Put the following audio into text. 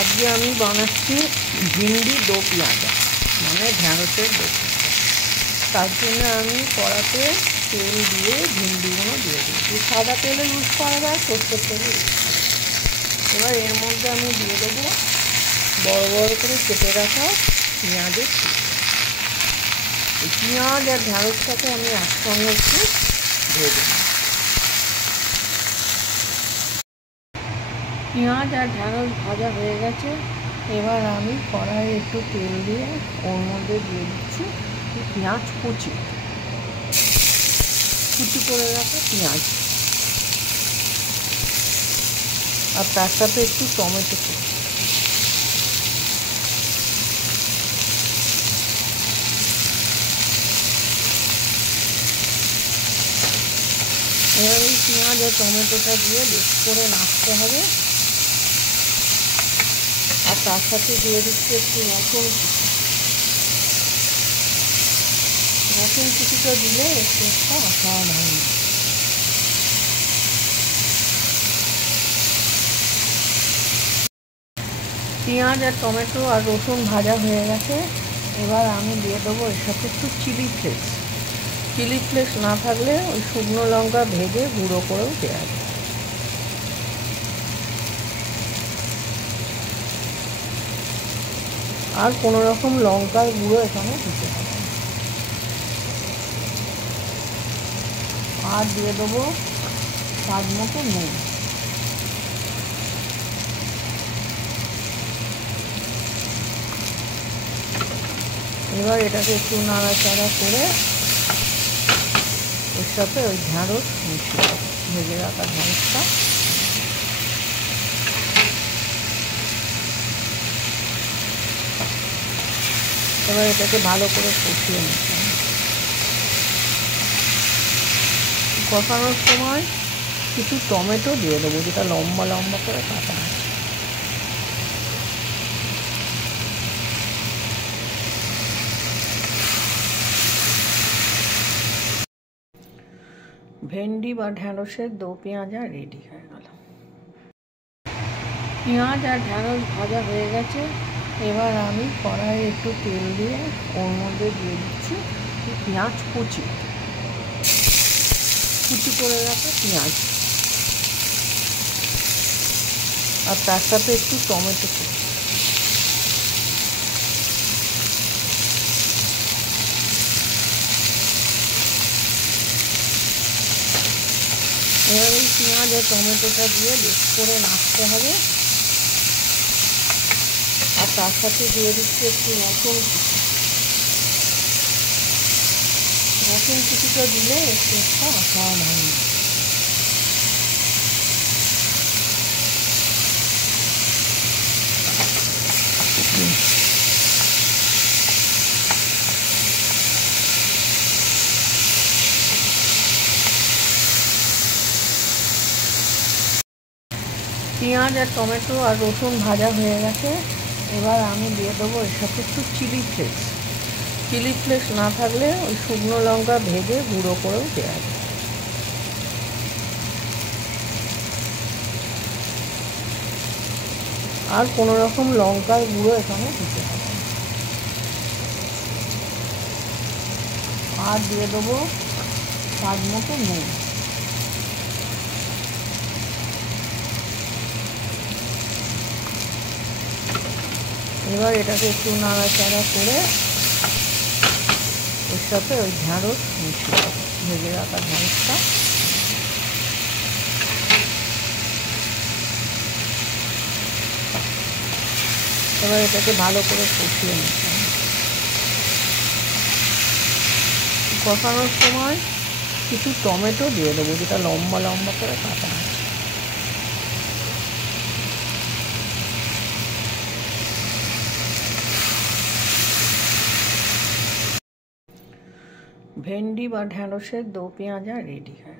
আজকে আমি বানাচ্ছি ভিন্ডি দো পেঁয়াজা, মানে ঢ্যাঁড়সের দো পেঁয়াজা। তার জন্য আমি কড়াতে তেল দিয়ে ভিন্ডিগুলো দিয়ে দিচ্ছি। সাদা তেলে ইউজ করা যায়, সর্ষের তেলে ইউজ করা যায়। এবার এর মধ্যে আমি দিয়ে দেবো বড় বড় করে কেটে রাখা পেঁয়াজের টুকরো। এই পেঁয়াজ আর ঢ্যাঁড়সটাকে আমি একসঙ্গে একটু ভেজে নিই। পেঁয়াজ আর ঢ্যাঁড়স ভাজা হয়ে গেছে। এবার আমি কড়াইয়ে একটু তেল দিয়ে ওর মধ্যে দিয়ে দিচ্ছি পেঁয়াজ কুচি করে রাখা পেঁয়াজ, আর তার সাথে একটু টমেটো কুচি। এবার এই পেঁয়াজ আর টমেটোটা দিয়ে বেশ করে নাড়তে হবে। আর তার সাথে দিয়ে দিচ্ছি একটু রসুন কুচিটা দিলে টেস্টটা অসাধারণ। পেঁয়াজ আর টমেটো আর রসুন ভাজা হয়ে গেছে। এবার আমি দিয়ে দেবো এর সাথে একটু চিলি ফ্লেক্স না থাকলে ওই শুকনো লঙ্কা ভেজে গুঁড়ো করেও দেওয়া যায়। আর কোনো রকম লঙ্কার গুঁড়ো এখানে দিতে হবে। আর দিয়ে দেবো স্বাদ মতো নুন। এবার এটাকে একটু নাড়াচাড়া করে এর সাথে ওই ঢ্যাঁড়স মিশিয়ে ভেজে রাখা ঢ্যাঁড়সটা। এবার এটাকে ভালো করে কষিয়ে নিতে হবে। কষানোর সময় কিছু টমেটো দিয়ে দেবো, যেটা লম্বা লম্বা করে কাটা হয়। ভেন্ডি বা ঢ্যাঁড়সের দো পেঁয়াজা রেডি হয়ে গেল। পেঁয়াজ আর ঢ্যাঁড়স ভাজা হয়ে গেছে। এবার আমি কড়াইয়ে একটু তেল দিয়ে ওর মধ্যে দিয়ে দিচ্ছি পেঁয়াজ কুচি করে রাখা পেঁয়াজ, আর তার সাথে একটু টমেটো কুচি। এবার এই পেঁয়াজ আর টমেটোটা দিয়ে বেশ করে নাড়তে হবে। আর তার সাথে দিয়ে দিচ্ছি একটু রসুন কুচিটা দিলে টেস্টটা অসাধারণ। পেঁয়াজ আর টমেটো আর রসুন ভাজা হয়ে গেছে। এবার আমি দিয়ে দেবো এর সাথে একটু চিলি ফ্লেক্স না থাকলে ওই শুকনো লঙ্কা ভেজে গুঁড়ো করেও দেওয়া যায়। আর কোনো রকম লঙ্কার গুঁড়ো এখানে দিতে হবে। আর দিয়ে দেবো স্বাদ মতো নুন। এবার এটাকে একটু নাড়াচাড়া করে এর সাথে ওই ঢ্যাঁড়স মিশিয়ে ভেজে রাখা ঢ্যাঁড়সটা। এবার এটাকে ভালো করে কষিয়ে নিতে হবে। কষানোর সময় কিছু টমেটো দিয়ে দেবো, যেটা লম্বা লম্বা করে কাটা হয়। ভেন্ডি বা ঢ্যাঁড়সের দো পেঁয়াজা রেডি হয়।